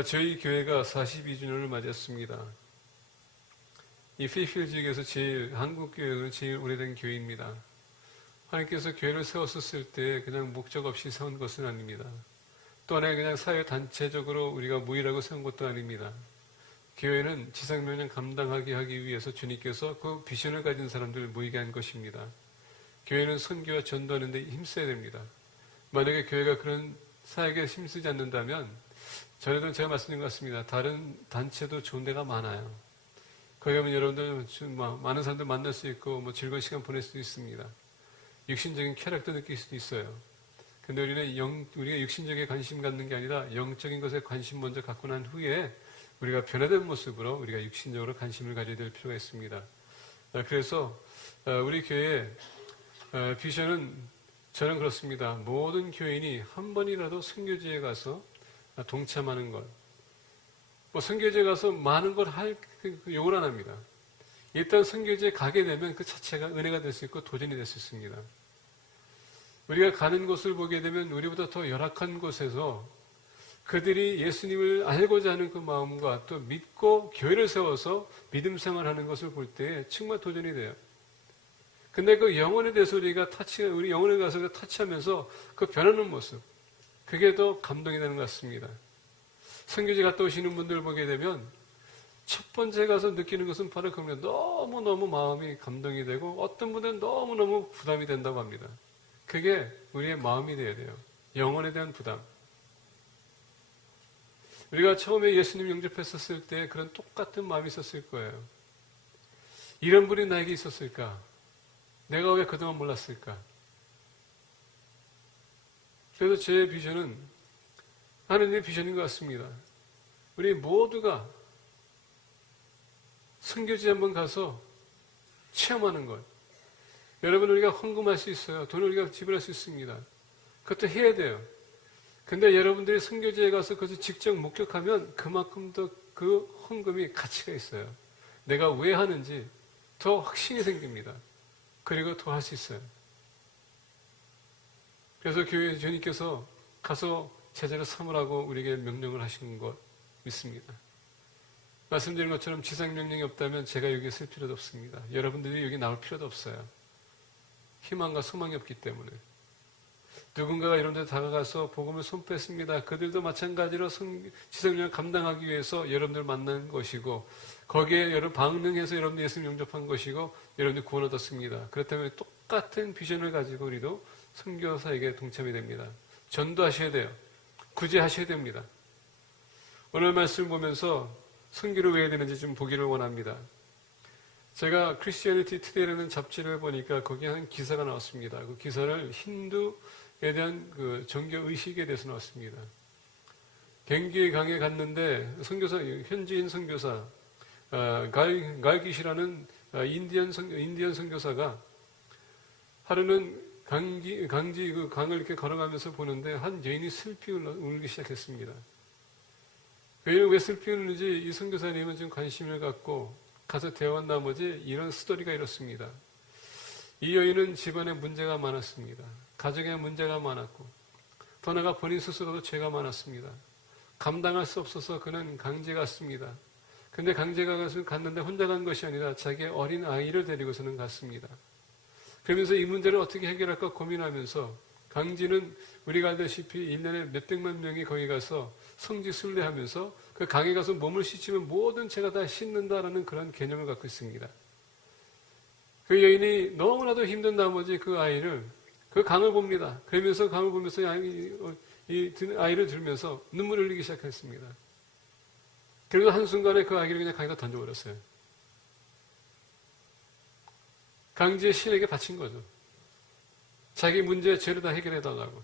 저희 교회가 42주년을 맞이했습니다. 이 페이필 지역에서 한국 교회는 제일 오래된 교회입니다. 하나님께서 교회를 세웠을 때 그냥 목적 없이 세운 것은 아닙니다. 또한 그냥 사회 단체적으로 우리가 모이라고 세운 것도 아닙니다. 교회는 지상명령 감당하게 하기 위해서 주님께서 그 비전을 가진 사람들을 모이게 한 것입니다. 교회는 선교와 전도하는 데 힘써야 됩니다. 만약에 교회가 그런 사역에 힘쓰지 않는다면 전에도 제가 말씀드린 것 같습니다. 다른 단체도 좋은 데가 많아요. 거기 가면 여러분들 많은 사람들 만날 수 있고 즐거운 시간 보낼 수도 있습니다. 육신적인 쾌락도 느낄 수도 있어요. 근데 우리가 육신적인 관심 갖는 게 아니라 영적인 것에 관심 먼저 갖고 난 후에 우리가 변화된 모습으로 우리가 육신적으로 관심을 가져야 될 필요가 있습니다. 그래서 우리 교회의 비전은 저는 그렇습니다. 모든 교인이 한 번이라도 선교지에 가서 동참하는 것. 선교지에 가서 많은 걸 할 요구는 안 합니다. 일단 선교지에 가게 되면 그 자체가 은혜가 될 수 있고 도전이 될 수 있습니다. 우리가 가는 곳을 보게 되면 우리보다 더 열악한 곳에서 그들이 예수님을 알고자 하는 그 마음과 또 믿고 교회를 세워서 믿음 생활하는 것을 볼 때 정말 도전이 돼요. 근데 그 영혼에 대해서 우리 영혼에 가서 타치하면서 그 변하는 모습, 그게 더 감동이 되는 것 같습니다. 선교지 갔다 오시는 분들 보게 되면 첫 번째 가서 느끼는 것은 바로 그겁니다. 너무너무 마음이 감동이 되고 어떤 분들은 너무너무 부담이 된다고 합니다. 그게 우리의 마음이 되어야 돼요. 영혼에 대한 부담. 우리가 처음에 예수님 영접했었을 때 그런 똑같은 마음이 있었을 거예요. 이런 분이 나에게 있었을까? 내가 왜 그동안 몰랐을까? 그래서 제 비전은 하나님의 비전인 것 같습니다. 우리 모두가 선교지 한번 가서 체험하는 것. 여러분, 우리가 헌금할 수 있어요. 돈을 우리가 지불할 수 있습니다. 그것도 해야 돼요. 근데 여러분들이 선교지에 가서 그것을 직접 목격하면 그만큼 더 그 헌금이 가치가 있어요. 내가 왜 하는지 더 확신이 생깁니다. 그리고 더 할 수 있어요. 그래서 교회 주님께서 가서 제자를 삼으라고 우리에게 명령을 하신 것 믿습니다. 말씀드린 것처럼 지상명령이 없다면 제가 여기 있을 필요도 없습니다. 여러분들이 여기 나올 필요도 없어요. 희망과 소망이 없기 때문에. 누군가가 이런 데 다가가서 복음을 선포했습니다. 그들도 마찬가지로 지상명령을 감당하기 위해서 여러분들 만난 것이고 거기에 여러분 방능해서 여러분들 예수님 영접한 것이고 여러분들 구원 얻었습니다. 그렇다면 똑같은 비전을 가지고 우리도 선교사에게 동참이 됩니다. 전도하셔야 돼요. 구제하셔야 됩니다. 오늘 말씀 보면서 선교를 왜 해야 되는지 좀 보기를 원합니다. 제가 크리스티애니티 투데이라는 잡지를 보니까 거기에 한 기사가 나왔습니다. 그 기사를 힌두에 대한 그 종교 의식에 대해서 나왔습니다. 갱기의 강에 갔는데 현지인 선교사 갈깃이라는 인디언 선교사가 하루는 강지 그 강을 이렇게 걸어가면서 보는데 한 여인이 슬피 울기 시작했습니다. 왜 슬피 우는지 이 선교사님은 좀 관심을 갖고 가서 대화한 나머지 이런 스토리가 이렇습니다. 이 여인은 집안에 문제가 많았습니다. 가정에 문제가 많았고 더 나아가 본인 스스로도 죄가 많았습니다. 감당할 수 없어서 그는 강제 갔습니다. 근데 강제가 갔는데 혼자 간 것이 아니라 자기의 어린 아이를 데리고서는 갔습니다. 그러면서 이 문제를 어떻게 해결할까 고민하면서 강지는 우리가 알다시피 1년에 몇백만 명이 거기 가서 성지 순례하면서 그 강에 가서 몸을 씻으면 모든 죄가 다 씻는다라는 그런 개념을 갖고 있습니다. 그 여인이 너무나도 힘든 나머지 그 아이를 그 강을 봅니다. 그러면서 강을 보면서 이 아이를 들면서 눈물을 흘리기 시작했습니다. 그리고 한순간에 그 아기를 그냥 강에다 던져버렸어요. 강지의 신에게 바친 거죠. 자기 문제의 죄를 다 해결해달라고.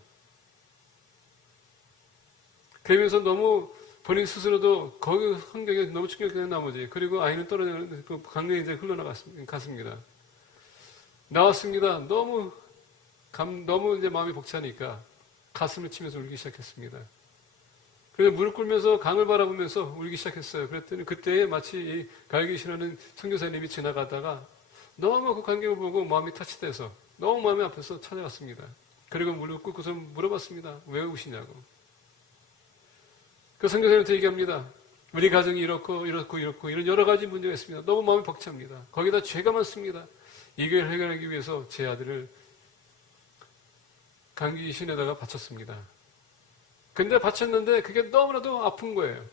그러면서 너무 본인 스스로도 거기 환경에 너무 충격된 나머지 그리고 아이는 떨어지는 그 강에 이제 흘러나갔습니다. 나왔습니다. 너무 이제 마음이 벅차니까 가슴을 치면서 울기 시작했습니다. 그래서 무릎 꿇면서 강을 바라보면서 울기 시작했어요. 그랬더니 그때 마치 이 갈깃이라는 선교사님이 지나가다가 너무 그 광경을 보고 마음이 터치돼서 너무 마음이 아파서 찾아갔습니다. 그리고 무릎 꿇고서 물어봤습니다. 왜 우시냐고. 그 선교사님한테 얘기합니다. 우리 가정이 이렇고 이런 여러 가지 문제가 있습니다. 너무 마음이 벅찹니다. 거기다 죄가 많습니다. 이걸 해결하기 위해서 제 아들을 감기 신에다가 바쳤습니다. 근데 바쳤는데 그게 너무나도 아픈 거예요.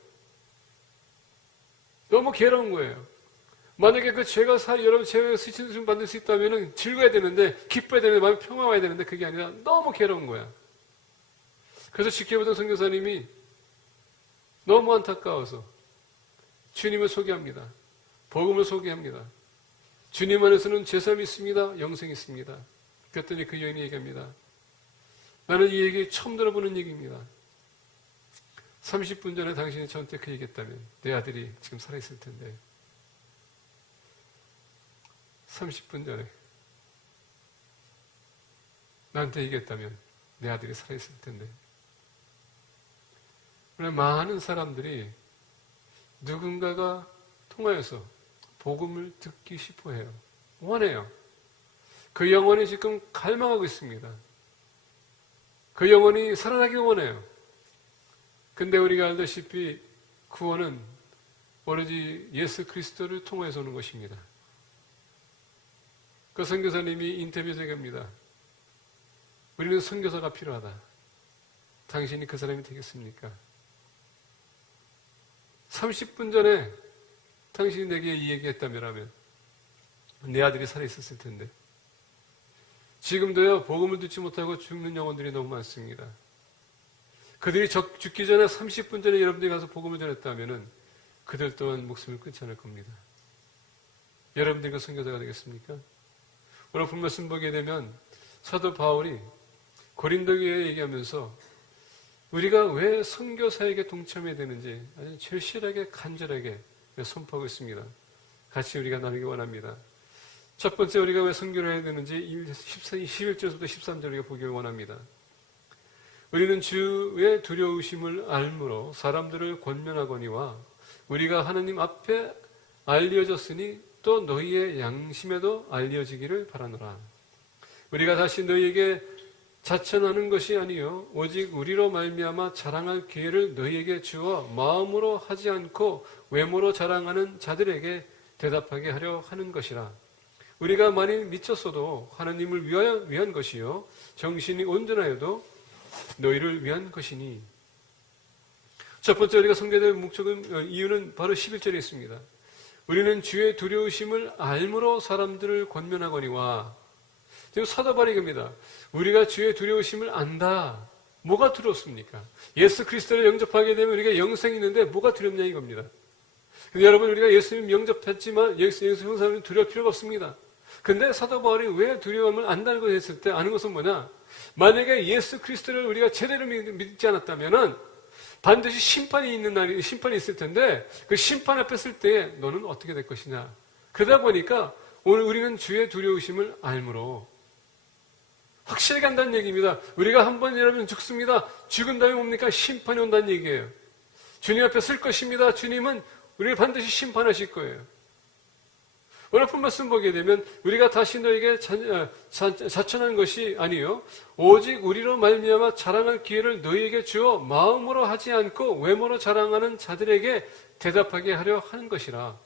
너무 괴로운 거예요. 만약에 그 죄가 여러분 죄가 스치는 받을 수 있다면 즐거워야 되는데, 기뻐야 되는데, 마음이 평화와야 되는데 그게 아니라 너무 괴로운 거야. 그래서 지켜보던 선교사님이 너무 안타까워서 주님을 소개합니다. 복음을 소개합니다. 주님 안에서는 제삼이 있습니다. 영생이 있습니다. 그랬더니 그 여인이 얘기합니다. 나는 이 얘기 처음 들어보는 얘기입니다. 30분 전에 당신이 저한테 그 얘기했다면 내 아들이 지금 살아있을 텐데, 30분 전에 나한테 얘기했다면 내 아들이 살아있을 텐데. 많은 사람들이 누군가가 통하여서 복음을 듣기 싶어 해요. 원해요. 그 영혼이 지금 갈망하고 있습니다. 그 영혼이 살아나기 원해요. 근데 우리가 알다시피 구원은 오로지 예수 그리스도를 통해서 오는 것입니다. 그 선교사님이 인터뷰에서 얘기합니다. 우리는 선교사가 필요하다. 당신이 그 사람이 되겠습니까? 30분 전에 당신이 내게 이 얘기했다면 내 아들이 살아있었을 텐데. 지금도요, 복음을 듣지 못하고 죽는 영혼들이 너무 많습니다. 그들이 죽기 전에 30분 전에 여러분들이 가서 복음을 전했다면 그들 또한 목숨을 끊지 않을 겁니다. 여러분들과 선교사가 되겠습니까? 오늘 본 말씀 보게 되면 사도 바울이 고린도 교회에 얘기하면서 우리가 왜 선교사에게 동참해야 되는지 아주 절실하게 간절하게 선포하고 있습니다. 같이 우리가 나누기 원합니다. 첫 번째, 우리가 왜 선교를 해야 되는지 11절부터 13절 우리가 보기 원합니다. 우리는 주의 두려우심을 알므로 사람들을 권면하거니와 우리가 하나님 앞에 알려졌으니 또 너희의 양심에도 알려지기를 바라노라. 우리가 다시 너희에게 자천하는 것이 아니요 오직 우리로 말미암아 자랑할 기회를 너희에게 주어 마음으로 하지 않고 외모로 자랑하는 자들에게 대답하게 하려 하는 것이라. 우리가 만일 미쳤어도 하나님을 위한 것이요 정신이 온전하여도 너희를 위한 것이니. 첫 번째 우리가 선교될 목적은, 이유는 바로 11절에 있습니다. 우리는 주의 두려우심을 알므로 사람들을 권면하거니와. 지금 사도 바울이 이겁니다. 우리가 주의 두려우심을 안다. 뭐가 두렵습니까? 예수 그리스도를 영접하게 되면 우리가 영생이 있는데 뭐가 두렵냐 이겁니다. 근데 여러분, 우리가 예수님 영접했지만 예수 형사는 두려울 필요가 없습니다. 근데 사도 바울이 왜 두려움을 안다는 것을 했을 때 아는 것은 뭐냐? 만약에 예수 그리스도를 우리가 제대로 믿지 않았다면은 반드시 심판이 있을 텐데 그 심판 앞에 설 때 너는 어떻게 될 것이냐? 그러다 보니까 오늘 우리는 주의 두려우심을 알므로 확실하게 한다는 얘기입니다. 우리가 한번 여러분 죽습니다. 죽은 다음에 뭡니까? 심판이 온다는 얘기예요. 주님 앞에 설 것입니다. 주님은 우리를 반드시 심판하실 거예요. 오늘 본 말씀 보게 되면 우리가 다시 너에게 자천하는 것이 아니요 오직 우리로 말미암아 자랑할 기회를 너희에게 주어 마음으로 하지 않고 외모로 자랑하는 자들에게 대답하게 하려 하는 것이라.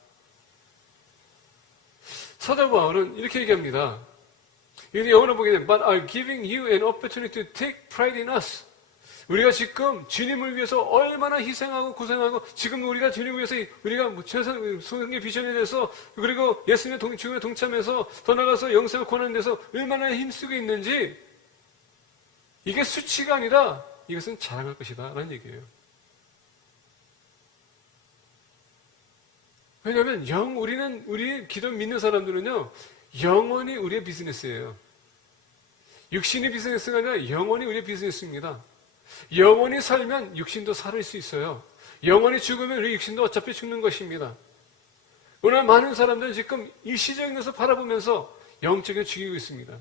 사도 바울은 이렇게 얘기합니다. 이게 영어로 보게 되면 But are giving you an opportunity to take pride in us. 우리가 지금 주님을 위해서 얼마나 희생하고 고생하고, 지금 우리가 주님을 위해서 우리가 성경의 비전에 대해서 그리고 예수님의 죽음에 동참해서 더 나아가서 영생을 권하는 데서 얼마나 힘쓰고 있는지, 이게 수치가 아니라 이것은 자랑할 것이다 라는 얘기예요. 왜냐하면 우리 기도 믿는 사람들은요, 영원히 우리의 비즈니스예요. 육신이 비즈니스가 아니라 영원히 우리의 비즈니스입니다. 영원히 살면 육신도 살을 수 있어요. 영원히 죽으면 우리 육신도 어차피 죽는 것입니다. 오늘 많은 사람들은 지금 일시적인 것을 바라보면서 영적인 죽이고 있습니다.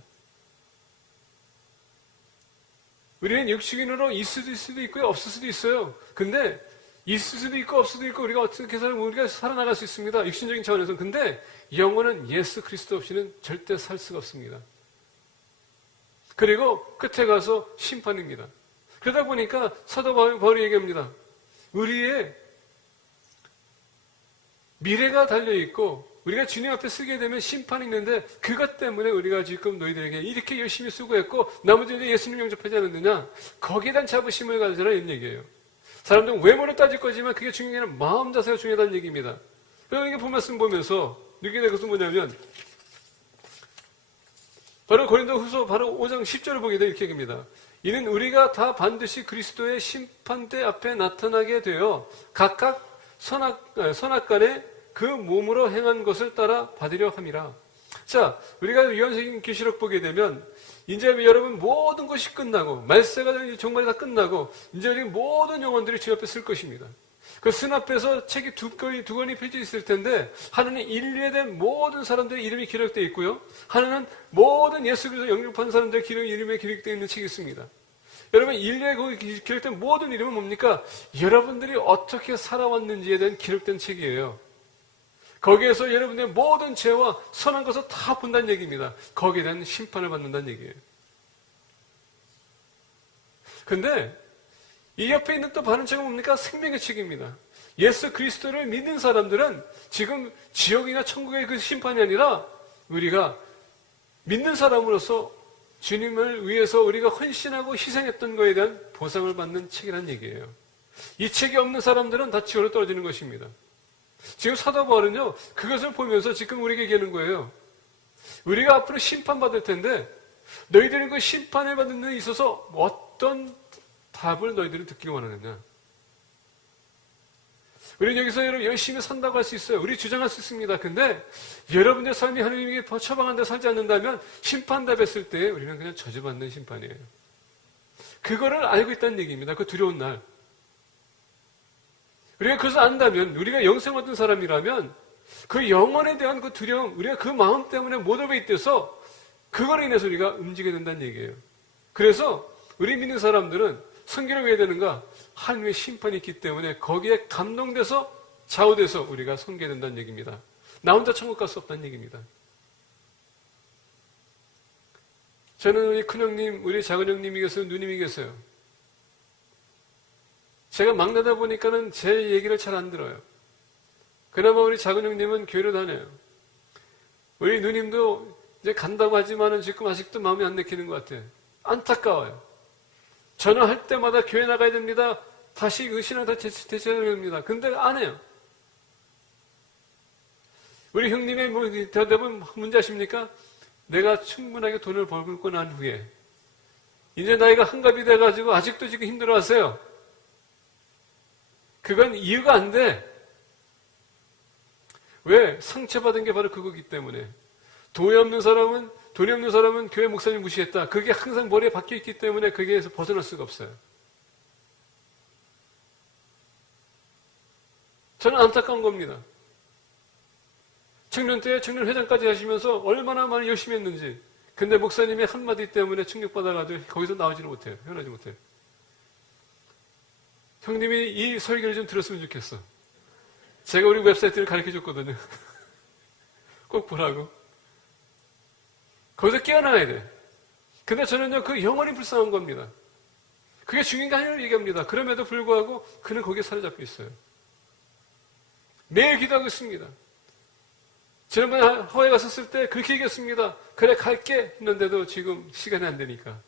우리는 육신으로 있을 수도 있고요, 없을 수도 있어요. 근데 있을 수도 있고 없을 수도 있고 우리가 어떻게 해서는 우리가 살아나갈 수 있습니다. 육신적인 차원에서. 근데 영혼은 예수 그리스도 없이는 절대 살 수가 없습니다. 그리고 끝에 가서 심판입니다. 그러다 보니까 사도 바울이 얘기합니다. 우리의 미래가 달려있고 우리가 주님 앞에 쓰게 되면 심판이 있는데 그것 때문에 우리가 지금 너희들에게 이렇게 열심히 수고했고 나머지는 예수님 영접하지 않았느냐? 거기에 대한 자부심을 가져라 이런 얘기예요. 사람들은 외모를 따질 거지만 그게 중요한 게 아니라 마음 자세가 중요하다는 얘기입니다. 그래서 이게 본 말씀 보면서 느끼게 된 것은 뭐냐면 바로 고린도후서 바로 5장 10절을 보게 되면 이렇게 얘기합니다. 이는 우리가 다 반드시 그리스도의 심판대 앞에 나타나게 되어 각각 선악간에 그 몸으로 행한 것을 따라 받으려 함이라. 자, 우리가 요한복음 계시록 보게 되면 이제 여러분 모든 것이 끝나고 말세가 정말이 다 끝나고 이제 우리 모든 영혼들이 주 앞에 쓸 것입니다. 그 쓴 앞에서 책이 두 권이 펴져 있을 텐데 하나는 인류에 대한 모든 사람들의 이름이 기록되어 있고요. 하나는 모든 예수 그리스도 영접한 사람들의 이름이 기록되어 있는 책이 있습니다. 여러분 인류에 거기 기록된 모든 이름은 뭡니까? 여러분들이 어떻게 살아왔는지에 대한 기록된 책이에요. 거기에서 여러분의 모든 죄와 선한 것을 다 본다는 얘기입니다. 거기에 대한 심판을 받는다는 얘기예요. 근데 이 옆에 있는 또 다른 책은 뭡니까? 생명의 책입니다. 예수 그리스도를 믿는 사람들은 지금 지옥이나 천국의 그 심판이 아니라 우리가 믿는 사람으로서 주님을 위해서 우리가 헌신하고 희생했던 것에 대한 보상을 받는 책이란 얘기예요. 이 책이 없는 사람들은 다 지옥으로 떨어지는 것입니다. 지금 사도 바울은요, 그것을 보면서 지금 우리에게 얘기하는 거예요. 우리가 앞으로 심판받을 텐데 너희들은 그 심판을 받는 데 있어서 어떤 답을 너희들은 듣기를 원하느냐. 우리는 여기서 여러분 열심히 산다고 할 수 있어요. 우리 주장할 수 있습니다. 근데 여러분의 삶이 하나님에게 처방한 데 살지 않는다면 심판답했을 때 우리는 그냥 저주받는 심판이에요. 그거를 알고 있다는 얘기입니다. 그 두려운 날. 우리가 그것을 안다면, 우리가 영생 얻은 사람이라면 그 영혼에 대한 그 두려움, 우리가 그 마음 때문에 모두에 있대서 그거로 인해서 우리가 움직여야 된다는 얘기예요. 그래서 우리 믿는 사람들은 성경을 왜 되는가? 하나님의 심판이 있기 때문에 거기에 감동돼서 좌우돼서 우리가 섬겨야 된다는 얘기입니다. 나 혼자 천국 갈 수 없다는 얘기입니다. 저는 우리 큰형님, 우리 작은형님이 계세요, 누님이 계세요. 제가 막내다 보니까는 제 얘기를 잘 안 들어요. 그나마 우리 작은형님은 교회를 다녀요. 우리 누님도 이제 간다고 하지만은 지금 아직도 마음이 안 내키는 것 같아요. 안타까워요. 전화할 때마다 교회 나가야 됩니다. 다시 그 신앙 다 되셔야 됩니다. 근데 안 해요. 우리 형님의 대답은 뭔지 아십니까? 내가 충분하게 돈을 벌고 난 후에 이제 나이가 한갑이 돼가지고 아직도 지금 힘들어하세요. 그건 이유가 안 돼. 왜? 상처받은 게 바로 그거기 때문에. 돈이 없는 사람은 교회 목사님 무시했다. 그게 항상 머리에 박혀 있기 때문에 거기에서 벗어날 수가 없어요. 저는 안타까운 겁니다. 청년 때 청년회장까지 하시면서 얼마나 많이 열심히 했는지. 근데 목사님의 한마디 때문에 충격받아가지고 거기서 나오지는 못해요. 헤어나지 못해요. 형님이 이 설교를 좀 들었으면 좋겠어. 제가 우리 웹사이트를 가르쳐 줬거든요. 꼭 보라고. 거기서 깨어나야 돼. 근데 저는요, 그 영원히 불쌍한 겁니다. 그게 중요한 게 아니라고 얘기합니다. 그럼에도 불구하고 그는 거기에 사로잡혀 있어요. 매일 기도하고 있습니다. 지난번에 하와이 갔었을 때 그렇게 얘기했습니다. 그래, 갈게 했는데도 지금 시간이 안 되니까.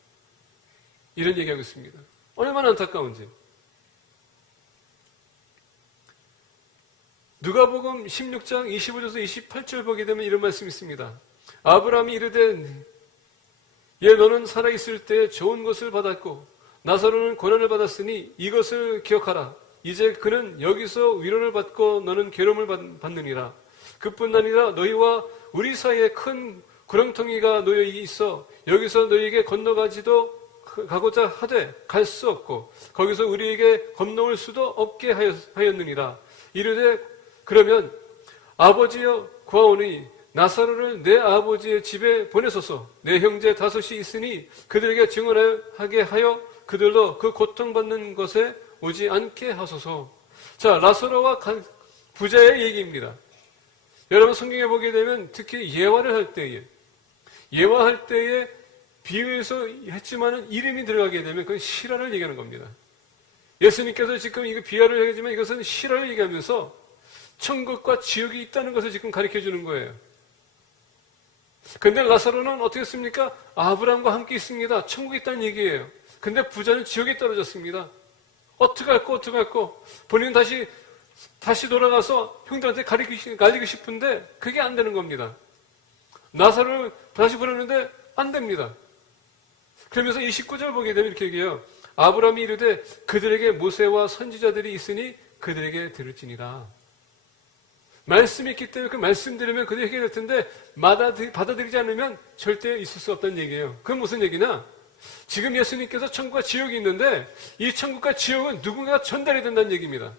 이런 얘기하고 있습니다. 얼마나 안타까운지. 누가복음 16장 25절에서 28절 보게 되면 이런 말씀이 있습니다. 아브라함이 이르되 얘 너는 살아있을 때 좋은 것을 받았고 나사로는 고난을 받았으니 이것을 기억하라. 이제 그는 여기서 위로를 받고 너는 괴로움을 받느니라. 그뿐 아니라 너희와 우리 사이에 큰 구렁텅이가 놓여 있어 여기서 너희에게 건너가지도 가고자 하되 갈 수 없고 거기서 우리에게 건너올 수도 없게 하였느니라. 이르되 그러면 아버지여 구하오니 나사로를 내 아버지의 집에 보내소서. 내 형제 다섯이 있으니 그들에게 증언하게 하여 그들도 그 고통받는 것에 오지 않게 하소서. 자, 라사로와 부자의 얘기입니다. 여러분 성경에 보게 되면 특히 예화를 할 때에 예화할 때에 비유해서 했지만은 이름이 들어가게 되면 그건 실화를 얘기하는 겁니다. 예수님께서 지금 이거 비하를 하지만 이것은 실화를 얘기하면서 천국과 지옥이 있다는 것을 지금 가르쳐 주는 거예요. 근데 라사로는 어떻게 했습니까? 아브라함과 함께 있습니다. 천국에 있다는 얘기예요. 근데 부자는 지옥에 떨어졌습니다. 어떻게 할까? 본인은 다시 돌아가서 형들한테 가리고 싶은데 그게 안 되는 겁니다. 라사로를 다시 보내는데 안 됩니다. 그러면서 29절 보게 되면 이렇게 얘기해요. 아브라함이 이르되 그들에게 모세와 선지자들이 있으니 그들에게 들을지니라. 말씀이 있기 때문에 그 말씀 들으면 그들이 해결될 텐데 받아들이지 않으면 절대 있을 수 없다는 얘기예요. 그건 무슨 얘기냐? 지금 예수님께서 천국과 지옥이 있는데 이 천국과 지옥은 누군가가 전달이 된다는 얘기입니다.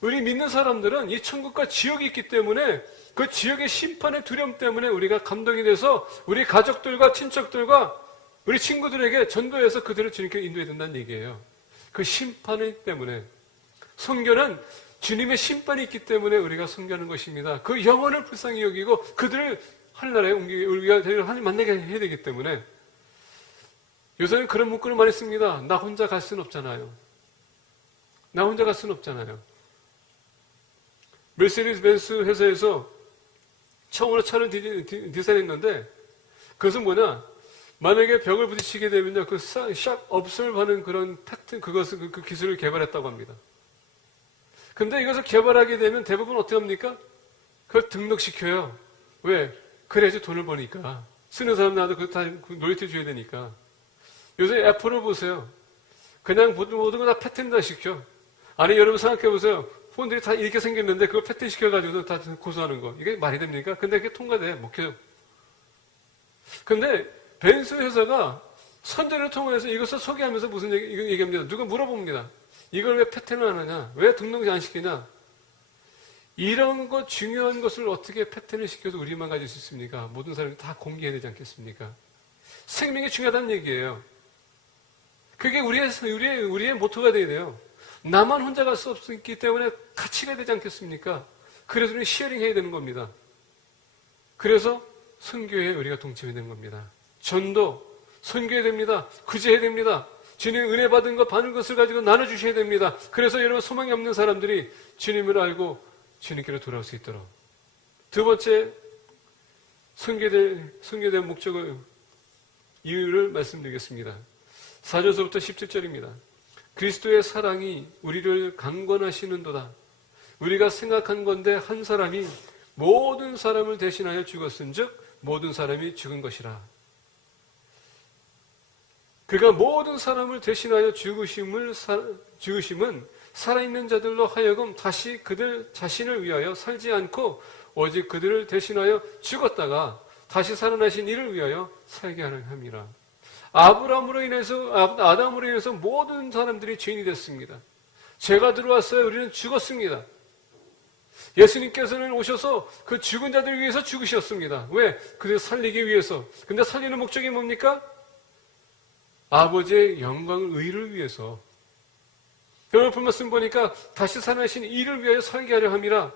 우리 믿는 사람들은 이 천국과 지옥이 있기 때문에 그 지옥의 심판의 두려움 때문에 우리가 감동이 돼서 우리 가족들과 친척들과 우리 친구들에게 전도해서 그들을 주님께 인도해야 된다는 얘기예요. 그 심판이 때문에. 선교는 주님의 심판이 있기 때문에 우리가 선교하는 것입니다. 그 영혼을 불쌍히 여기고 그들을 하늘나라에 옮기게 우리가 하나님 만나게 해야 되기 때문에 요새는 그런 문구를 많이 씁니다. 나 혼자 갈 수는 없잖아요. 나 혼자 갈 수는 없잖아요. 메르세디스 벤츠 회사에서 처음으로 차를 디자인했는데 그것은 뭐냐? 만약에 벽을 부딪히게 되면요, 그 샥 업솔브하는 그런 패턴, 그 기술을 개발했다고 합니다. 근데 이것을 개발하게 되면 대부분 어떻게 합니까? 그걸 등록시켜요. 왜? 그래야지 돈을 버니까. 쓰는 사람들한테 그거 다 로열티 줘야 되니까. 요새 애플을 보세요. 그냥 모든 거 다 패턴다 시켜. 아니, 여러분 생각해보세요. 폰들이 다 이렇게 생겼는데 그걸 패턴 시켜가지고 다 고소하는 거. 이게 말이 됩니까? 근데 그게 통과돼. 먹혀요. 근데 벤츠 회사가 선전을 통해서 이것을 소개하면서 무슨 얘기합니다. 누가 물어봅니다. 이걸 왜 패턴을 안 하냐? 왜 등록이 안 시키냐? 이런 것 중요한 것을 어떻게 패턴을 시켜서 우리만 가질 수 있습니까? 모든 사람이 다 공개해야 되지 않겠습니까? 생명이 중요하다는 얘기예요. 그게 우리의 모토가 돼야 돼요. 나만 혼자 갈 수 없기 때문에 같이 가야 되지 않겠습니까? 그래서 우리는 시어링 해야 되는 겁니다. 그래서 선교에 우리가 동참해야 되는 겁니다. 전도, 선교해야 됩니다. 구제해야 됩니다. 주님 은혜 받은 것, 받은 것을 가지고 나눠주셔야 됩니다. 그래서 여러분 소망이 없는 사람들이 주님을 알고 주님께로 돌아올 수 있도록. 두 번째, 선교된 목적을, 이유를 말씀드리겠습니다. 4절서부터 17절입니다. 그리스도의 사랑이 우리를 강권하시는도다. 우리가 생각한 건데 한 사람이 모든 사람을 대신하여 죽었은즉 모든 사람이 죽은 것이라. 그가 모든 사람을 대신하여 죽으심은 살아있는 자들로 하여금 다시 그들 자신을 위하여 살지 않고 오직 그들을 대신하여 죽었다가 다시 살아나신 이를 위하여 살게 하는 함이라. 아담으로 인해서 모든 사람들이 죄인이 됐습니다. 죄가 들어왔어요. 우리는 죽었습니다. 예수님께서는 오셔서 그 죽은 자들 위해서 죽으셨습니다. 왜? 그들 살리기 위해서. 근데 살리는 목적이 뭡니까? 아버지의 영광을, 의를 위해서. 여러분 말씀 보니까 다시 살아나신 이를 위하여 살게 하려 함이라.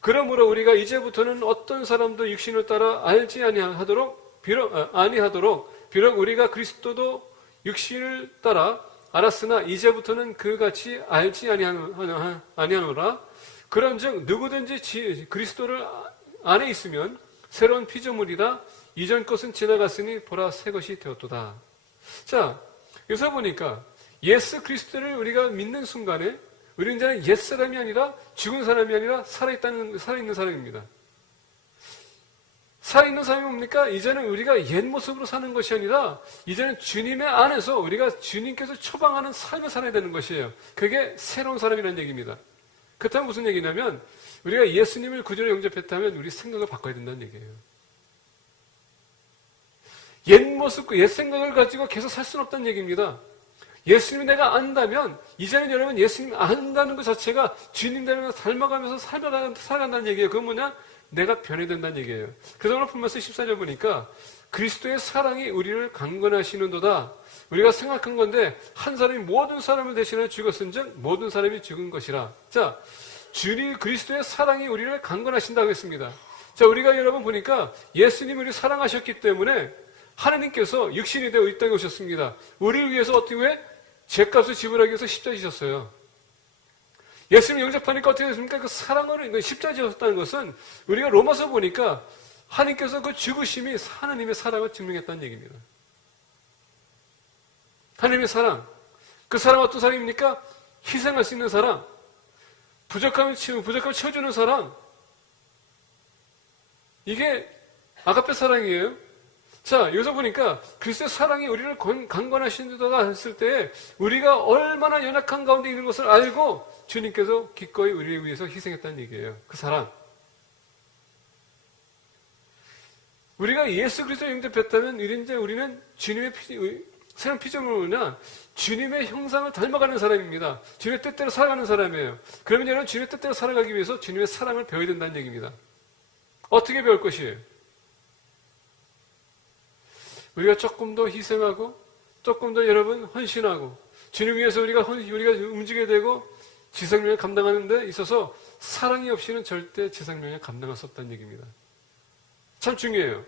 그러므로 우리가 이제부터는 어떤 사람도 육신을 따라 알지 아니하도록 비록 우리가 그리스도도 육신을 따라 알았으나 이제부터는 그같이 알지 아니하노라. 그런즉 누구든지 그리스도를 안에 있으면 새로운 피조물이라. 이전 것은 지나갔으니 보라 새 것이 되었도다. 자, 여기서 보니까 예수 그리스도를 우리가 믿는 순간에 우리는 이제는 옛 사람이 아니라 죽은 사람이 아니라 살아있는 사람입니다. 살아있는 사람이 뭡니까? 이제는 우리가 옛 모습으로 사는 것이 아니라 이제는 주님의 안에서 우리가 주님께서 처방하는 삶을 살아야 되는 것이에요. 그게 새로운 사람이라는 얘기입니다. 그렇다면 무슨 얘기냐면 우리가 예수님을 구주로 영접했다면 우리 생각을 바꿔야 된다는 얘기예요. 옛 모습, 옛 생각을 가지고 계속 살 수는 없다는 얘기입니다. 예수님 내가 안다면 이제는 여러분 예수님 안다는 것 자체가 주님 되는 걸 닮아가면서 살아간다는 얘기예요. 그건 뭐냐? 내가 변해야 된다는 얘기예요. 그래서 오늘 본문에서 14절 보니까 그리스도의 사랑이 우리를 강건하시는도다. 우리가 생각한 건데 한 사람이 모든 사람을 대신하여 죽었은즉 모든 사람이 죽은 것이라. 자, 주님 그리스도의 사랑이 우리를 강건하신다고 했습니다. 자, 우리가 여러분 보니까 예수님이 우리를 사랑하셨기 때문에 하나님께서 육신이 되어 이 땅에 오셨습니다. 우리를 위해서 어떻게 해? 죄값을 지불하기 위해서 십자가에 지셨어요. 예수님 영접하니까 어떻게 됐습니까? 그 사랑으로 십자가에 지셨다는 것은 우리가 로마서 보니까 하나님께서 그 죽으심이 하나님의 사랑을 증명했다는 얘기입니다. 하나님의 사랑. 그 사랑은 어떤 사랑입니까? 희생할 수 있는 사랑. 부족함을 채워주는 사랑. 이게 아가페 사랑이에요. 자, 여기서 보니까 그리스도의 사랑이 우리를 강권하신다고 했을 때 우리가 얼마나 연약한 가운데 있는 것을 알고 주님께서 기꺼이 우리를 위해서 희생했다는 얘기예요. 그 사랑. 우리가 예수 그리스도를 영접했다면 우리는 주님의 새로운 피조물이나 주님의 형상을 닮아가는 사람입니다. 주님의 뜻대로 살아가는 사람이에요. 그러면 여러분 주님의 뜻대로 살아가기 위해서 주님의 사랑을 배워야 된다는 얘기입니다. 어떻게 배울 것이에요? 우리가 조금 더 희생하고 조금 더 여러분 헌신하고 주님 위해서 우리가 움직이게 되고 지상명을 감당하는 데 있어서 사랑이 없이는 절대 지상명을 감당할 수 없다는 얘기입니다. 참 중요해요.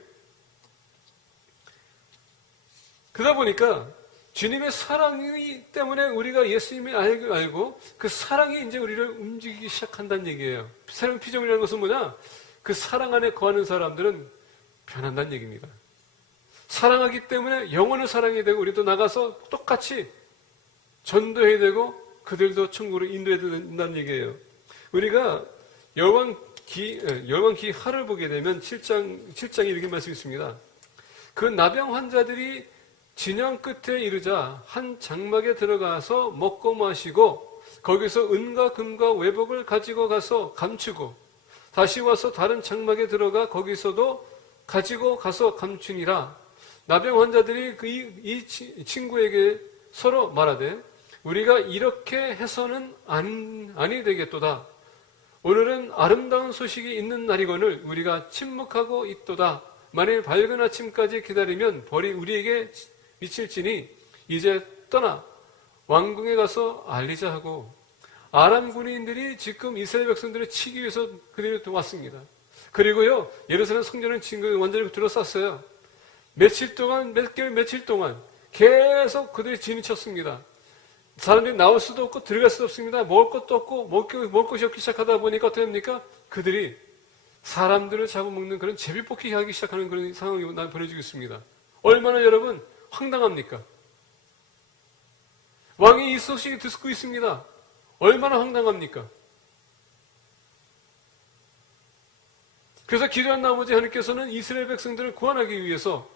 그러다 보니까 주님의 사랑이 때문에 우리가 예수님을 알고 그 사랑이 이제 우리를 움직이기 시작한다는 얘기예요. 새로운 피조물이라는 것은 뭐냐? 그 사랑 안에 거하는 사람들은 변한다는 얘기입니다. 사랑하기 때문에 영혼을 사랑해야 되고 우리도 나가서 똑같이 전도해야 되고 그들도 천국으로 인도해야 된다는 얘기예요. 우리가 열왕기 하를 보게 되면 7장에 이렇게 말씀이 있습니다. 그 나병 환자들이 진영 끝에 이르자 한 장막에 들어가서 먹고 마시고 거기서 은과 금과 외복을 가지고 가서 감추고 다시 와서 다른 장막에 들어가 거기서도 가지고 가서 감추니라. 나병 환자들이 이 친구에게 서로 말하되 우리가 이렇게 해서는 아니 되겠도다. 오늘은 아름다운 소식이 있는 날이거늘 우리가 침묵하고 있도다. 만일 밝은 아침까지 기다리면 벌이 우리에게 미칠지니 이제 떠나 왕궁에 가서 알리자 하고 아람 군인들이 지금 이스라엘 백성들을 치기 위해서 그들이 왔습니다. 그리고요 예루살렘 성전을 완전히 둘러쌌어요. 며칠 동안 계속 그들이 진을 쳤습니다. 사람들이 나올 수도 없고 들어갈 수도 없습니다. 먹을 것도 없고 먹을 것이 없기 시작하다 보니까 어떻게 합니까? 그들이 사람들을 잡아먹는 그런 제비뽑기 하기 시작하는 그런 상황이 벌어지고 있습니다. 얼마나 여러분 황당합니까? 왕이 이 소식을 듣고 있습니다. 얼마나 황당합니까? 그래서 기도한 나머지 하나님께서는 이스라엘 백성들을 구원하기 위해서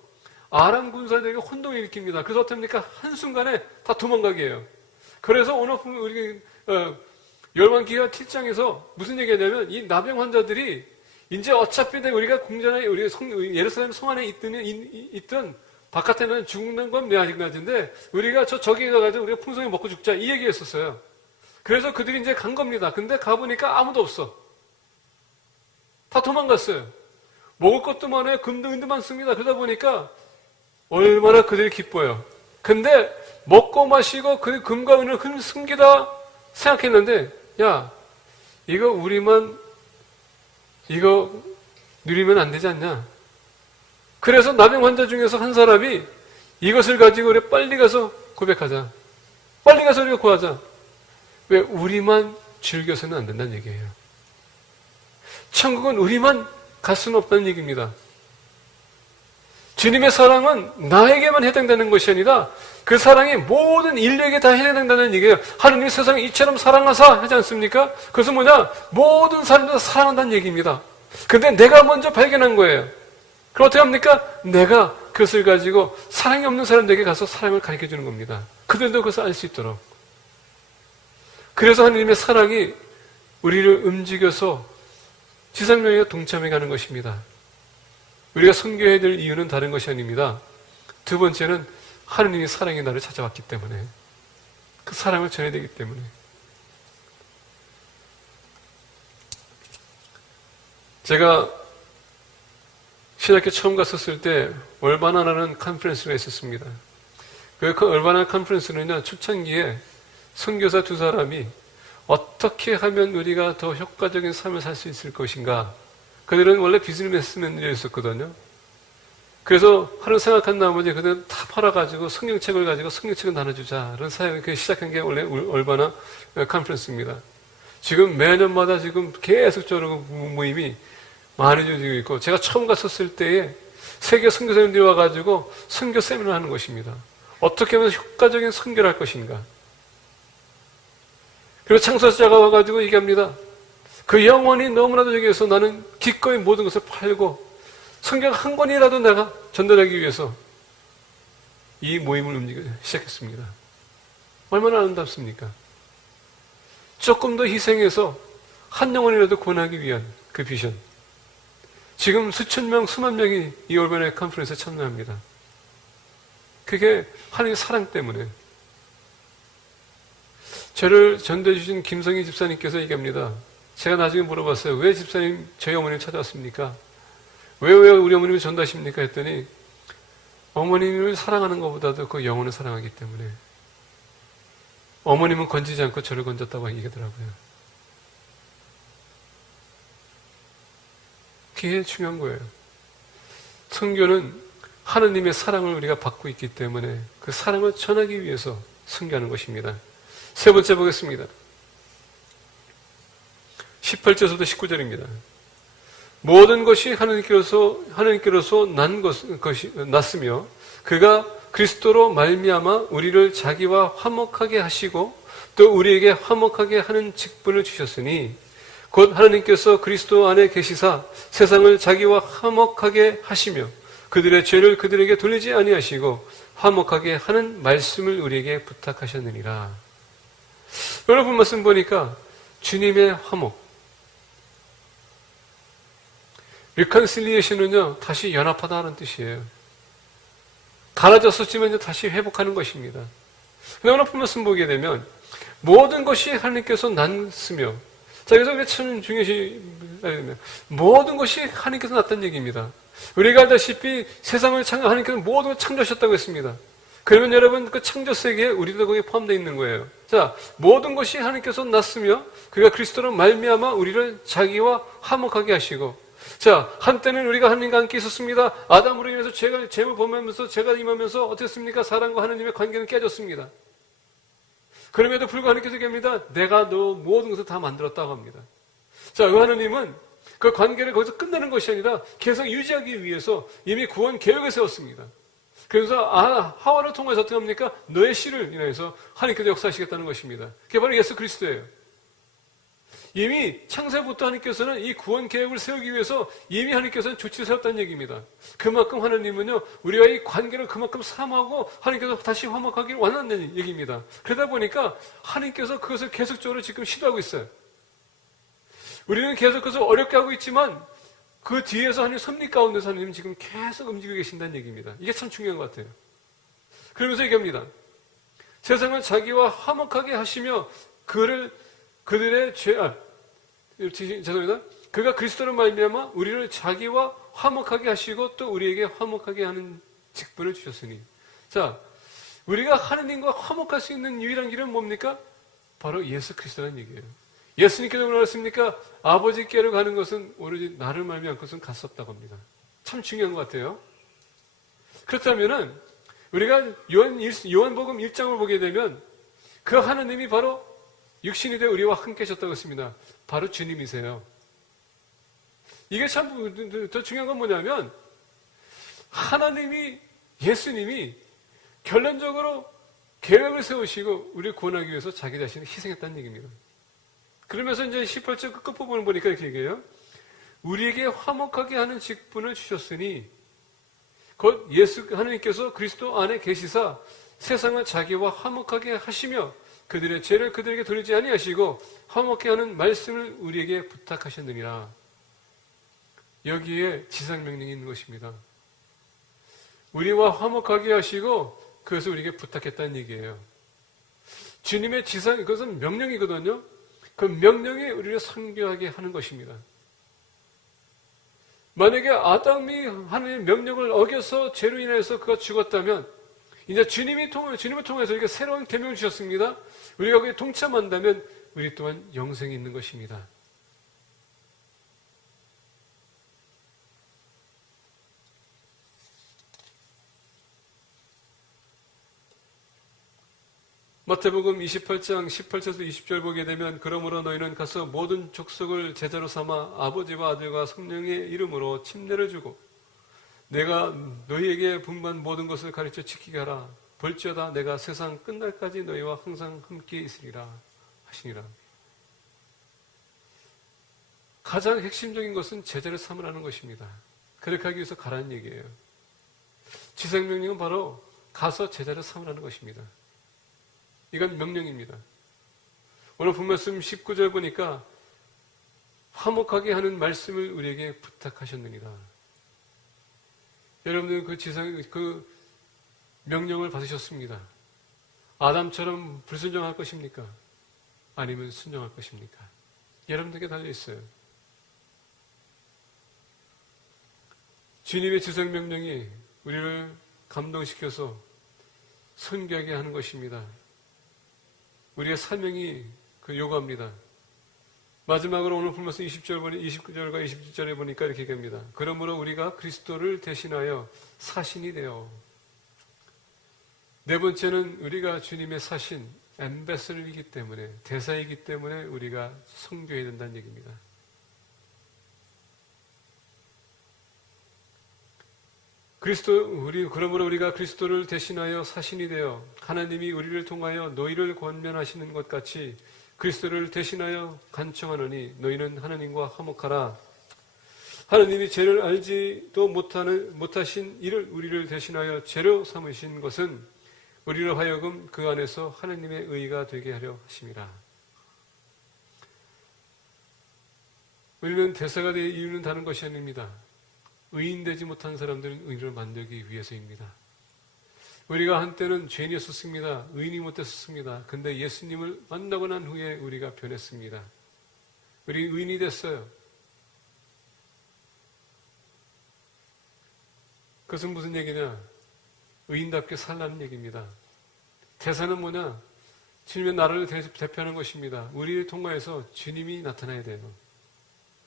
아람 군사들에게 혼동을 일으킵니다. 그래서 어떻습니까? 한순간에 다 도망가게 해요. 그래서 오늘 우리 열왕기하 7장에서 무슨 얘기하냐면 이 나병 환자들이 이제 어차피 우리가 예루살렘 성 안에 있든 바깥에는 죽는 건 마찬가지인데 우리가 저기 가가지고 우리가 풍성히 먹고 죽자 이 얘기했었어요. 그래서 그들이 이제 간 겁니다. 근데 가보니까 아무도 없어. 다 도망갔어요. 먹을 것도 많아요. 금도 은도 많습니다. 그러다 보니까 얼마나 그들이 기뻐요. 근데 먹고 마시고 그 금과 은을 숨기다 생각했는데 야 이거 우리만 이거 누리면 안 되지 않냐. 그래서 나병 환자 중에서 한 사람이 이것을 가지고 우리 빨리 가서 고백하자. 빨리 가서 우리가 구하자. 왜? 우리만 즐겨서는 안 된다는 얘기예요. 천국은 우리만 갈 수는 없다는 얘기입니다. 주님의 사랑은 나에게만 해당되는 것이 아니라 그 사랑이 모든 인류에게 다 해당된다는 얘기예요. 하느님이 세상을 이처럼 사랑하사 하지 않습니까? 그것은 뭐냐? 모든 사람들 사랑한다는 얘기입니다. 근데 내가 먼저 발견한 거예요. 그럼 어떻게 합니까? 내가 그것을 가지고 사랑이 없는 사람들에게 가서 사랑을 가르쳐 주는 겁니다. 그들도 그것을 알 수 있도록. 그래서 하느님의 사랑이 우리를 움직여서 지상명에 동참해 가는 것입니다. 우리가 선교해야 될 이유는 다른 것이 아닙니다. 두 번째는 하느님이 사랑의 나를 찾아왔기 때문에 그 사랑을 전해야 되기 때문에 제가 신학교 처음 갔었을 때 얼바나라는 컨퍼런스가 있었습니다. 그 얼바나 컨퍼런스는요 초창기에 선교사 두 사람이 어떻게 하면 우리가 더 효과적인 삶을 살 수 있을 것인가. 그들은 원래 비즈니스맨들이었었거든요. 그래서 하루 생각한 나머지 그들 다 팔아가지고 성경책을 가지고 성경책을 나눠주자. 그런 사역을 시작한 게 원래 얼바나 컨퍼런스입니다. 지금 매년마다 지금 계속적으로 모임이 많아지고 있고, 제가 처음 갔었을 때에 세계 선교사님들이 와가지고 선교 세미나를 하는 것입니다. 어떻게 하면 효과적인 선교를 할 것인가. 그리고 창설자가 와가지고 얘기합니다. 그 영혼이 너무나도 여기에서 나는 기꺼이 모든 것을 팔고 성경 한 권이라도 내가 전달하기 위해서 이 모임을 움직이기 시작했습니다. 얼마나 아름답습니까? 조금 더 희생해서 한 영혼이라도 구원하기 위한 그 비전. 지금 수천 명, 수만 명이 이 올바나의 컨퍼런스에 참여합니다. 그게 하나님의 사랑 때문에. 저를 전도해 주신 김성희 집사님께서 얘기합니다. 제가 나중에 물어봤어요. 왜 집사님 저희 어머님 찾아왔습니까? 왜 우리 어머님을 전도하십니까? 했더니 어머님을 사랑하는 것보다도 그 영혼을 사랑하기 때문에. 어머님은 건지지 않고 저를 건졌다고 얘기하더라고요. 그게 중요한 거예요. 선교는 하느님의 사랑을 우리가 받고 있기 때문에 그 사랑을 전하기 위해서 선교하는 것입니다. 세 번째 보겠습니다. 18절에서도 19절입니다. 모든 것이 하나님께로서 났으며 그가 그리스도로 말미암아 우리를 자기와 화목하게 하시고 또 우리에게 화목하게 하는 직분을 주셨으니 곧 하나님께서 그리스도 안에 계시사 세상을 자기와 화목하게 하시며 그들의 죄를 그들에게 돌리지 아니하시고 화목하게 하는 말씀을 우리에게 부탁하셨느니라. 여러분 말씀 보니까 주님의 화목, reconciliation은요 다시 연합하다는 뜻이에요. 갈라졌었지만 이제 다시 회복하는 것입니다. 근데 오늘 말씀 보게 되면 모든 것이 하나님께서 났으며, 자 그래서 우리가 참 중요시 모든 것이 하나님께서 났다는 얘기입니다. 우리가 알다시피 세상을 하나님께서 모든 걸 창조하셨다고 했습니다. 그러면 여러분 그 창조 세계에 우리도 거기에 포함되어 있는 거예요. 자, 모든 것이 하나님께서 났으며 그가 그리스도로 말미암아 우리를 자기와 화목하게 하시고, 자, 한때는 우리가 하나님과 함께 있었습니다. 아담으로 인해서 죄를 범하면서 죄가 임하면서 어떻습니까? 사람과 하나님의 관계는 깨졌습니다. 그럼에도 불구하고 하나님께서 얘기합니다. 내가 너 모든 것을 다 만들었다고 합니다. 자, 그 하나님은 그 관계를 거기서 끝내는 것이 아니라 계속 유지하기 위해서 이미 구원 계획을 세웠습니다. 그래서 하와를 통해서 어떻게 합니까? 너의 씨를 인해서 하나님께서 역사하시겠다는 것입니다. 그게 바로 예수 그리스도예요. 이미 창세부터 하나님께서는 이 구원 계획을 세우기 위해서 이미 하나님께서는 조치를 세웠다는 얘기입니다. 그만큼 하나님은요 우리와 이 관계를 그만큼 사모하고 하나님께서 다시 화목하기를 원한다는 얘기입니다. 그러다 보니까 하나님께서 그것을 계속적으로 지금 시도하고 있어요. 우리는 계속 그것을 어렵게 하고 있지만 그 뒤에서 하나님 섭리 가운데서 하나님 지금 계속 움직이고 계신다는 얘기입니다. 이게 참 중요한 것 같아요. 그러면서 얘기합니다. 세상을 자기와 화목하게 하시며 그들의 죄송합니다. 그가 그리스도로 말미암아 우리를 자기와 화목하게 하시고 또 우리에게 화목하게 하는 직분을 주셨으니, 자, 우리가 하느님과 화목할 수 있는 유일한 길은 뭡니까? 바로 예수 그리스도라는 얘기예요. 예수님께서 뭐라고 했습니까? 아버지께로 가는 것은 오로지 나를 말미암은 것은 갈 수 없다고 합니다. 참 중요한 것 같아요. 그렇다면은 우리가 요한복음 1장을 보게 되면 그 하나님이 바로 육신이 되어 우리와 함께 하셨다고 했습니다. 바로 주님이세요. 이게 참 더 중요한 건 뭐냐면 하나님이, 예수님이 결론적으로 계획을 세우시고 우리를 구원하기 위해서 자기 자신을 희생했다는 얘기입니다. 그러면서 이제 18절 끝부분을 보니까 이렇게 얘기해요. 우리에게 화목하게 하는 직분을 주셨으니 곧 하나님께서 그리스도 안에 계시사 세상을 자기와 화목하게 하시며 그들의 죄를 그들에게 돌리지 아니하시고 화목케 하는 말씀을 우리에게 부탁하셨느니라. 여기에 지상명령이 있는 것입니다. 우리와 화목하게 하시고 그것을 우리에게 부탁했다는 얘기예요. 주님의 그것은 명령이거든요. 그 명령이 우리를 선교하게 하는 것입니다. 만약에 아담이 하나님의 명령을 어겨서 죄로 인해서 그가 죽었다면 이제 주님을 통해서 이렇게 새로운 계명을 주셨습니다. 우리가 거기에 동참한다면 우리 또한 영생이 있는 것입니다. 마태복음 28장 18절에서 20절 보게 되면 그러므로 너희는 가서 모든 족속을 제자로 삼아 아버지와 아들과 성령의 이름으로 침례를 주고 내가 너희에게 분부한 모든 것을 가르쳐 지키게 하라. 볼지어다 내가 세상 끝날까지 너희와 항상 함께 있으리라 하시니라. 가장 핵심적인 것은 제자를 삼으라는 것입니다. 그렇게 하기 위해서 가라는 얘기예요. 지상명령은 바로 가서 제자를 삼으라는 것입니다. 이건 명령입니다. 오늘 본 말씀 19절 보니까 화목하게 하는 말씀을 우리에게 부탁하셨느니라. 여러분들 그 명령을 받으셨습니다. 아담처럼 불순종할 것입니까? 아니면 순종할 것입니까? 여러분들에게 달려있어요. 주님의 지성명령이 우리를 감동시켜서 순교하게 하는 것입니다. 우리의 사명이 그 요구합니다. 마지막으로 오늘 본문에서 20절과 27절에 보니까 이렇게 얘기합니다. 그러므로 우리가 그리스도를 대신하여 사신이 되어. 네 번째는 우리가 주님의 사신, 앰베서더이기 때문에, 대사이기 때문에 우리가 선교해야 된다는 얘기입니다. 그러므로 우리가 그리스도를 대신하여 사신이 되어 하나님이 우리를 통하여 너희를 권면하시는 것 같이 그리스도를 대신하여 간청하노니 너희는 하나님과 화목하라. 하나님이 죄를 알지도 못하신 이를 우리를 대신하여 죄로 삼으신 것은 우리로 하여금 그 안에서 하나님의 의가 되게 하려 하심이라. 우리는 대사가 될 이유는 다른 것이 아닙니다. 의인되지 못한 사람들은 의인을 만들기 위해서입니다. 우리가 한때는 죄인이었습니다. 의인이 못됐었습니다. 근데 예수님을 만나고 난 후에 우리가 변했습니다. 우리 의인이 됐어요. 그것은 무슨 얘기냐? 의인답게 살라는 얘기입니다. 대사는 뭐냐? 주님의 나라를 대표하는 것입니다. 우리를 통하여서 주님이 나타나야 돼요.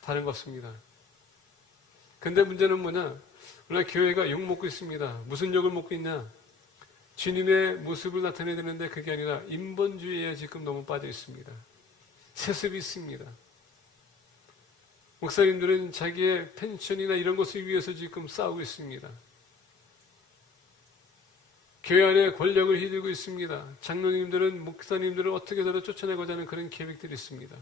다른 것 없습니다. 근데 문제는 뭐냐? 오늘 교회가 욕 먹고 있습니다. 무슨 욕을 먹고 있냐? 주님의 모습을 나타내야 되는데 그게 아니라 인본주의에 지금 너무 빠져 있습니다. 세습이 있습니다. 목사님들은 자기의 펜션이나 이런 것을 위해서 지금 싸우고 있습니다. 교회 안에 권력을 휘두르고 있습니다. 장로님들은 목사님들을 어떻게 해서든 쫓아내고자 하는 그런 계획들이 있습니다.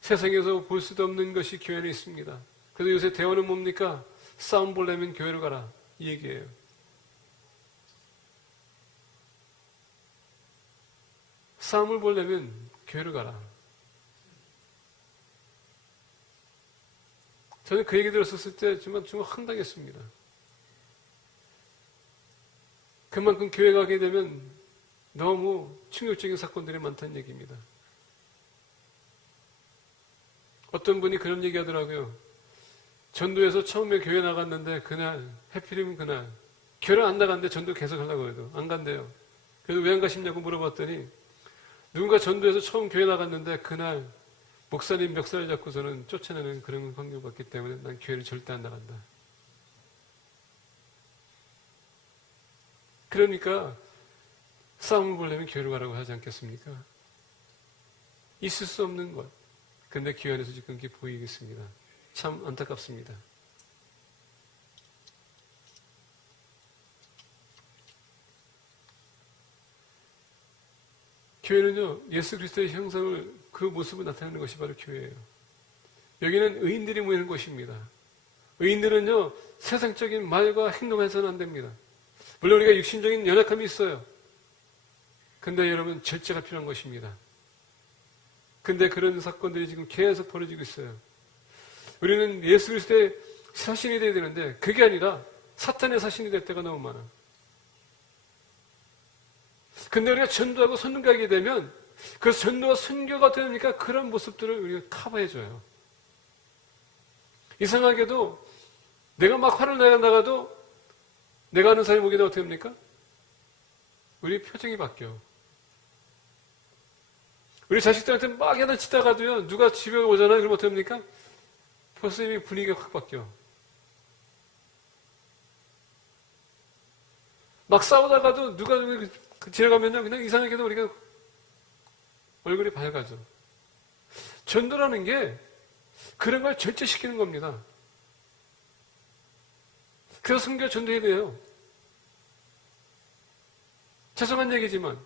세상에서 볼 수도 없는 것이 교회 안에 있습니다. 그래서 요새 대화는 뭡니까? 싸움 보려면 교회로 가라. 이 얘기예요. 싸움을 보려면 교회로 가라. 저는 그 얘기 들었을 때 정말 황당했습니다. 그만큼 교회 가게 되면 너무 충격적인 사건들이 많다는 얘기입니다. 어떤 분이 그런 얘기 하더라고요. 전도에서 처음에 교회 나갔는데 그날, 해필이면 그날, 교회 안 나갔는데 전도 계속 하려고 해도 안 간대요. 그래서 왜 안 가시냐고 물어봤더니 누군가 전도에서 처음 교회 나갔는데 그날 목사님 멱살을 잡고서는 쫓아내는 그런 환경을 봤기 때문에 난 교회를 절대 안 나간다. 그러니까 싸움을 보려면 교회로 가라고 하지 않겠습니까? 있을 수 없는 것. 근데 교회 안에서 지금 그게 보이겠습니다. 참 안타깝습니다. 교회는요, 예수 그리스도의 형상을, 그 모습을 나타내는 것이 바로 교회예요. 여기는 의인들이 모이는 곳입니다. 의인들은요, 세상적인 말과 행동을 해서는 안 됩니다. 물론 우리가 육신적인 연약함이 있어요. 근데 여러분, 절제가 필요한 것입니다. 근데 그런 사건들이 지금 계속 벌어지고 있어요. 우리는 예수 그리스도의 사신이 되어야 되는데 그게 아니라 사탄의 사신이 될 때가 너무 많아. 근데 우리가 전도하고 선교하게 되면 그 전도와 선교가 되니까 그런 모습들을 우리가 커버해줘요. 이상하게도 내가 막 화를 나가도 내가 아는 사람이 보게 되면 어떻게 합니까? 우리 표정이 바뀌어. 우리 자식들한테 막 야단치다가도요, 누가 집에 오잖아요. 그럼 어떻게 합니까? 벌써 이미 분위기가 확 바뀌어. 막 싸우다가도 누가 지나가면요, 그냥 이상하게도 우리가 얼굴이 밝아져. 전도라는 게 그런 걸 절제시키는 겁니다. 그래서 선교 전도해야 돼요. 죄송한 얘기지만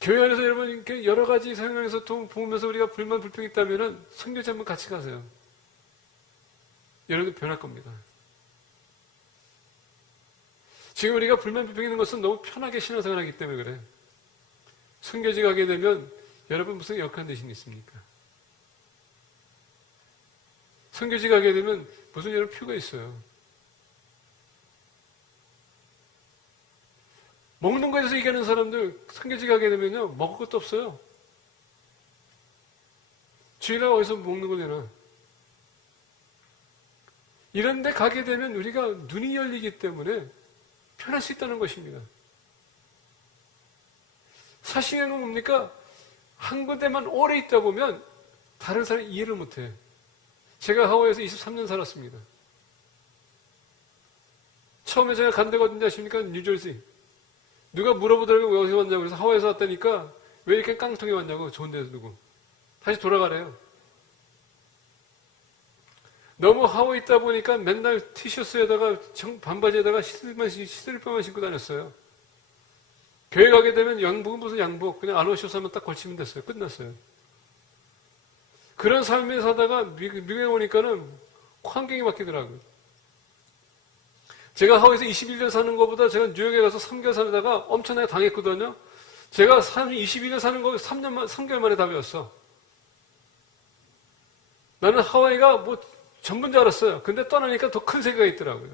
교회 안에서 여러분 이렇게 여러 가지 상황에서 보면서 우리가 불만 불평이 있다면 선교지 한번 같이 가세요. 여러분들 변할 겁니다. 지금 우리가 불만 불평이 있는 것은 너무 편하게 신앙생활하기 때문에 그래. 선교지 가게 되면 여러분 무슨 역한 대신이 있습니까? 선교지 가게 되면 무슨 여러분 표가 있어요. 먹는 거에서 얘기하는 사람들 선교지 가게 되면요 먹을 것도 없어요. 주일날 어디서 먹는 걸 내나. 이런 데 가게 되면 우리가 눈이 열리기 때문에 편할 수 있다는 것입니다. 사실은 뭡니까? 한 군데만 오래 있다 보면 다른 사람이 이해를 못해. 제가 하와이에서 23년 살았습니다. 처음에 제가 간 데가 어딘지 아십니까? 뉴저지. 누가 물어보더라고요. 왜 어디서 왔냐고. 그래서 하와이에서 왔다니까 왜 이렇게 깡통에 왔냐고. 좋은 데서 두고. 다시 돌아가래요. 너무 하와이 있다 보니까 맨날 티셔츠에다가 반바지에다가 시스루퍼만 신고 다녔어요. 교회 가게 되면 양복은 무슨 양복. 그냥 아노쇼스 하면 딱 걸치면 됐어요. 끝났어요. 그런 삶에 사다가 미국에 오니까는 환경이 바뀌더라고요. 제가 하와이에서 21년 사는 것보다 제가 뉴욕에 가서 3개월 살다가 엄청나게 당했거든요. 제가 21년 사는 거 3개월 만에 다 배웠어. 나는 하와이가 뭐 전부인 줄 알았어요. 근데 떠나니까 더 큰 세계가 있더라고요.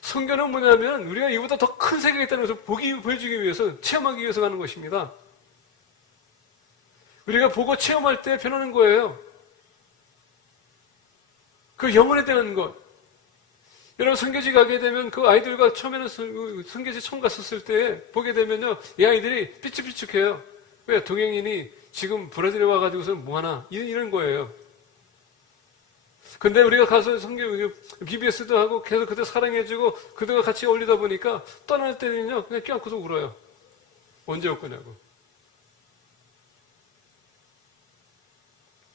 선교는 뭐냐면 우리가 이보다 더 큰 세계가 있다는 것을 보여주기 위해서, 체험하기 위해서 가는 것입니다. 우리가 보고 체험할 때 변하는 거예요. 그 영혼에 대한 것. 여러분 선교지 가게 되면 그 아이들과 처음에는 선교지 처음 갔었을 때 보게 되면요, 이 아이들이 삐쭉삐쭉해요. 왜? 동양인이 지금 브라질에 와가지고서 뭐하나 이런 거예요. 근데 우리가 가서 BBS도 하고 계속 그들 사랑해주고 그들과 같이 어울리다 보니까 떠날 때는요 그냥 껴안고서 울어요. 언제 올 거냐고.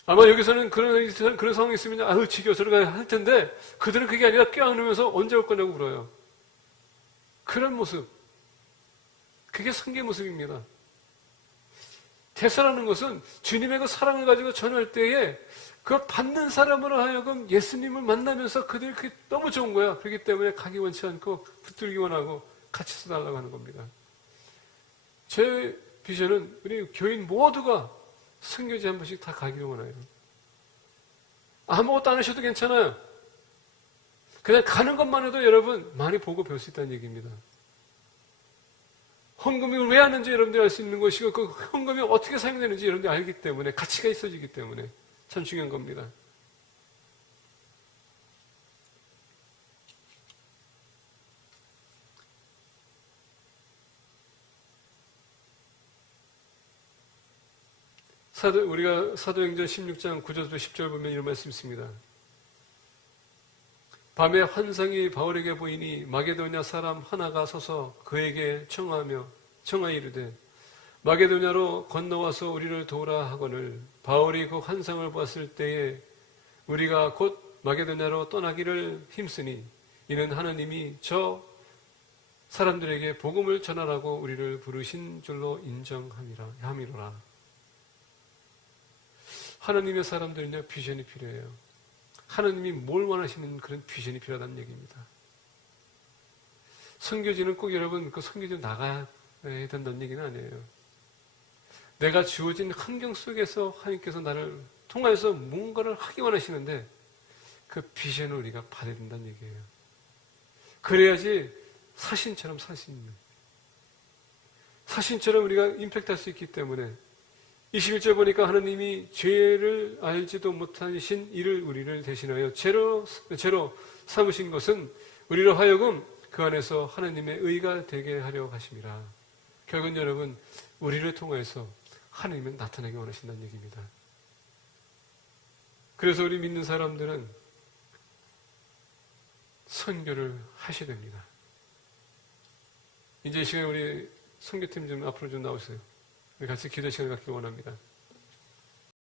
아마 여기서는 그런 상황이 있으면 아유 지겨워 저러가 할 텐데, 그들은 그게 아니라 껴안으면서 언제 올 거냐고 울어요. 그런 모습, 그게 선교의 모습입니다. 대사라는 것은 주님의 그 사랑을 가지고 전할 때에 그 받는 사람으로 하여금 예수님을 만나면서 그들이 그게 너무 좋은 거야. 그렇기 때문에 가기 원치 않고 붙들기만 하고 같이 써달라고 하는 겁니다. 제 비전은 우리 교인 모두가 선교지 한 번씩 다 가기를 원해요. 아무것도 안 하셔도 괜찮아요. 그냥 가는 것만 해도 여러분 많이 보고 배울 수 있다는 얘기입니다. 헌금을 왜 하는지 여러분들이 알 수 있는 것이고, 그 헌금이 어떻게 사용되는지 여러분들이 알기 때문에, 가치가 있어지기 때문에 참 중요한 겁니다. 우리가 사도행전 16장 9절부터 10절 보면 이런 말씀이 있습니다. 밤에 환상이 바울에게 보이니 마게도냐 사람 하나가 서서 그에게 청하여 이르되 마게도냐로 건너와서 우리를 도우라 하거늘, 바울이 그 환상을 보았을 때에 우리가 곧 마게도냐로 떠나기를 힘쓰니 이는 하나님이 저 사람들에게 복음을 전하라고 우리를 부르신 줄로 인정함이로라. 하나님의 사람들은요 비전이 필요해요. 하나님이 뭘 원하시는 그런 비전이 필요하다는 얘기입니다. 선교지는 꼭 여러분 그 선교지 나가야 된다는 얘기는 아니에요. 내가 주어진 환경 속에서 하나님께서 나를 통하여서 뭔가를 하기 원하시는데 그 비전을 우리가 받아야 된다는 얘기예요. 그래야지 사신처럼 살 수 있는, 사신처럼 우리가 임팩트할 수 있기 때문에 21절 보니까 하나님이 죄를 알지도 못하신 이를 우리를 대신하여 죄로 삼으신 것은 우리로 하여금 그 안에서 하나님의 의가 되게 하려 하심이라. 결국은 여러분 우리를 통해서 하나님은 나타나기 원하신다는 얘기입니다. 그래서 우리 믿는 사람들은 선교를 하셔야 됩니다. 이제 이 시간에 우리 선교팀 좀 앞으로 좀 나오세요. 우리 같이 기도 시간을 갖기 원합니다.